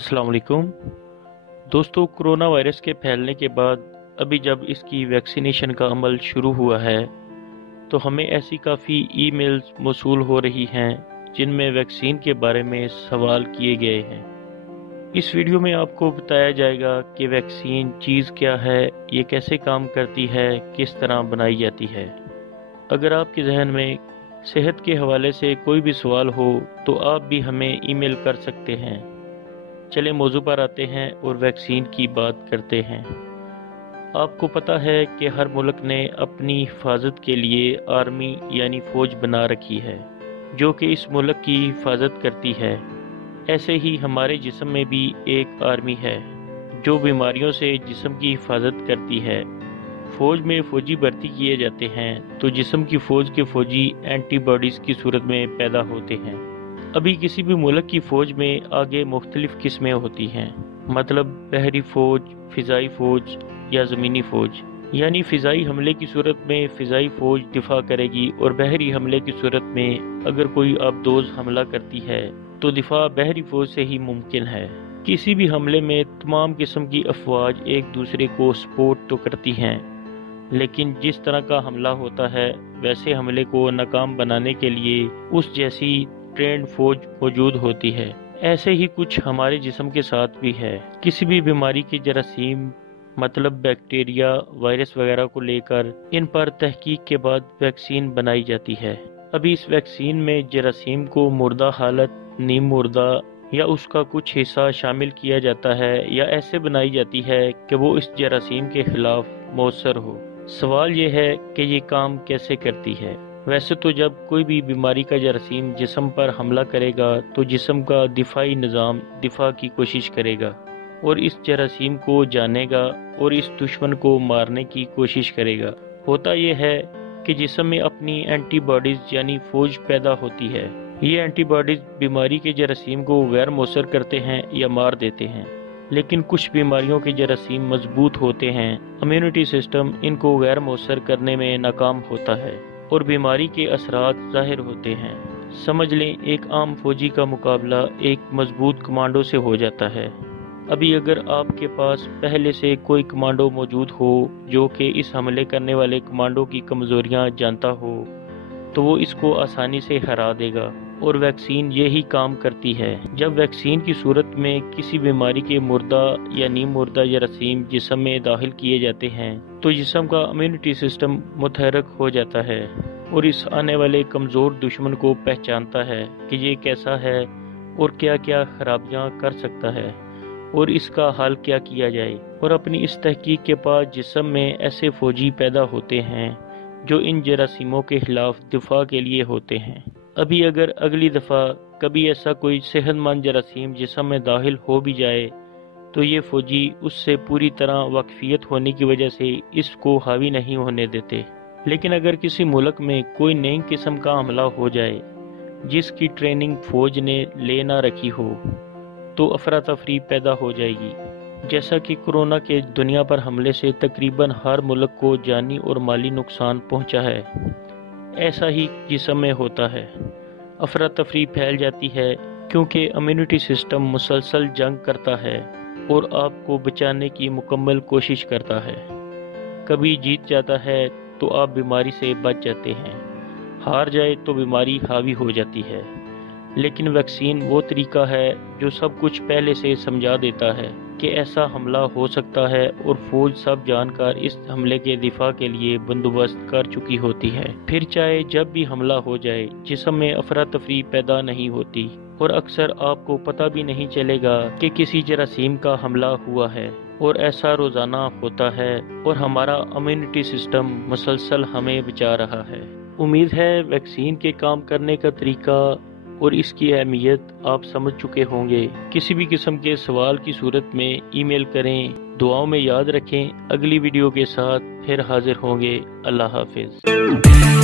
अस्सलाम वालेकुम दोस्तों, कोरोना वायरस के फैलने के बाद अभी जब इसकी वैक्सीनेशन का अमल शुरू हुआ है तो हमें ऐसी काफ़ी ईमेल्स मौसूल हो रही हैं जिनमें वैक्सीन के बारे में सवाल किए गए हैं। इस वीडियो में आपको बताया जाएगा कि वैक्सीन चीज़ क्या है, ये कैसे काम करती है, किस तरह बनाई जाती है। अगर आपके जहन में सेहत के हवाले से कोई भी सवाल हो तो आप भी हमें ईमेल कर सकते हैं। चले मौजू पर आते हैं और वैक्सीन की बात करते हैं। आपको पता है कि हर मुल्क ने अपनी हिफाजत के लिए आर्मी यानी फ़ौज बना रखी है जो कि इस मुल्क की हिफाजत करती है। ऐसे ही हमारे जिस्म में भी एक आर्मी है जो बीमारियों से जिस्म की हिफाजत करती है। फ़ौज में फ़ौजी भर्ती किए जाते हैं तो जिस्म की फ़ौज के फ़ौजी एंटीबॉडीज़ की सूरत में पैदा होते हैं। अभी किसी भी मुल्क की फ़ौज में आगे मुख्तलिफ किस्में होती हैं, मतलब बहरी फ़ौज, फ़िज़ाई फ़ौज या ज़मीनी फ़ौज। यानी फ़िज़ाई हमले की सूरत में फ़िज़ाई फ़ौज दिफा करेगी और बहरी हमले की सूरत में अगर कोई आबदोज़ हमला करती है तो दिफा बहरी फ़ौज से ही मुमकिन है। किसी भी हमले में तमाम किस्म की अफवाज एक दूसरे को सपोर्ट तो करती हैं, लेकिन जिस तरह का हमला होता है वैसे हमले को नाकाम बनाने के लिए उस जैसी ट्रेंड फौज मौजूद होती है। ऐसे ही कुछ हमारे जिस्म के साथ भी है। किसी भी बीमारी के जरासीम मतलब बैक्टीरिया, वायरस वगैरह को लेकर इन पर तहकीक के बाद वैक्सीन बनाई जाती है। अभी इस वैक्सीन में जरासीम को मुर्दा हालत, नीम मुर्दा या उसका कुछ हिस्सा शामिल किया जाता है या ऐसे बनाई जाती है कि वो इस जरासीम के खिलाफ मौसर हो। सवाल ये है कि ये काम कैसे करती है। वैसे तो जब कोई भी बीमारी का जरासीम जिस्म पर हमला करेगा तो जिस्म का दिफाई निज़ाम दिफा की कोशिश करेगा और इस जरासीम को जानेगा और इस दुश्मन को मारने की कोशिश करेगा। होता यह है कि जिस्म में अपनी एंटीबॉडीज़ यानी फौज पैदा होती है। ये एंटीबॉडीज़ बीमारी के जरासीम को गैर मौसर करते हैं या मार देते हैं। लेकिन कुछ बीमारियों के जरासीम मजबूत होते हैं, इम्यूनिटी सिस्टम इनको गैर मौसर करने में नाकाम होता है और बीमारी के असरात ज़ाहिर होते हैं। समझ लें एक आम फौजी का मुकाबला एक मजबूत कमांडो से हो जाता है। अभी अगर आपके पास पहले से कोई कमांडो मौजूद हो जो कि इस हमले करने वाले कमांडो की कमज़ोरियां जानता हो तो वो इसको आसानी से हरा देगा और वैक्सीन यही काम करती है। जब वैक्सीन की सूरत में किसी बीमारी के मुर्दा या नीम मुर्दा जरासीम जिस्म में दाखिल किए जाते हैं तो जिस्म का इम्यूनिटी सिस्टम मुतहरक हो जाता है और इस आने वाले कमज़ोर दुश्मन को पहचानता है कि ये कैसा है और क्या क्या खराबियाँ कर सकता है और इसका हल क्या किया जाए। और अपनी इस तहकीक के बाद जिस्म में ऐसे फौजी पैदा होते हैं जो इन जरासीमों के खिलाफ दिफा के लिए होते हैं। अभी अगर अगली दफ़ा कभी ऐसा कोई सेहतमंद जरासीम जिस्म में दाखिल हो भी जाए तो ये फौजी उससे पूरी तरह वाकफियत होने की वजह से इसको हावी नहीं होने देते। लेकिन अगर किसी मुल्क में कोई नई किस्म का हमला हो जाए जिसकी ट्रेनिंग फौज ने ले ना रखी हो तो अफरा तफरी पैदा हो जाएगी। जैसा कि कोरोना के दुनिया पर हमले से तकरीबन हर मुल्क को जानी और माली नुकसान पहुंचा है, ऐसा ही जिस्म में होता है। अफरा तफरी फैल जाती है क्योंकि इम्यूनिटी सिस्टम मुसलसल जंग करता है और आपको बचाने की मुकम्मल कोशिश करता है। कभी जीत जाता है तो आप बीमारी से बच जाते हैं, हार जाए तो बीमारी हावी हो जाती है। लेकिन वैक्सीन वो तरीका है जो सब कुछ पहले से समझा देता है कि ऐसा हमला हो सकता है और फौज सब जानकर इस हमले के दिफा के लिए बंदोबस्त कर चुकी होती है। फिर चाहे जब भी हमला हो जाए जिस्म में अफरा तफरी पैदा नहीं होती और अक्सर आपको पता भी नहीं चलेगा कि किसी जरासीम का हमला हुआ है। और ऐसा रोज़ाना होता है और हमारा इम्यूनिटी सिस्टम मुसलसल हमें बचा रहा है। उम्मीद है वैक्सीन के काम करने का तरीका और इसकी अहमियत आप समझ चुके होंगे। किसी भी किस्म के सवाल की सूरत में ईमेल करें। दुआओं में याद रखें। अगली वीडियो के साथ फिर हाजिर होंगे। अल्लाह हाफिज़।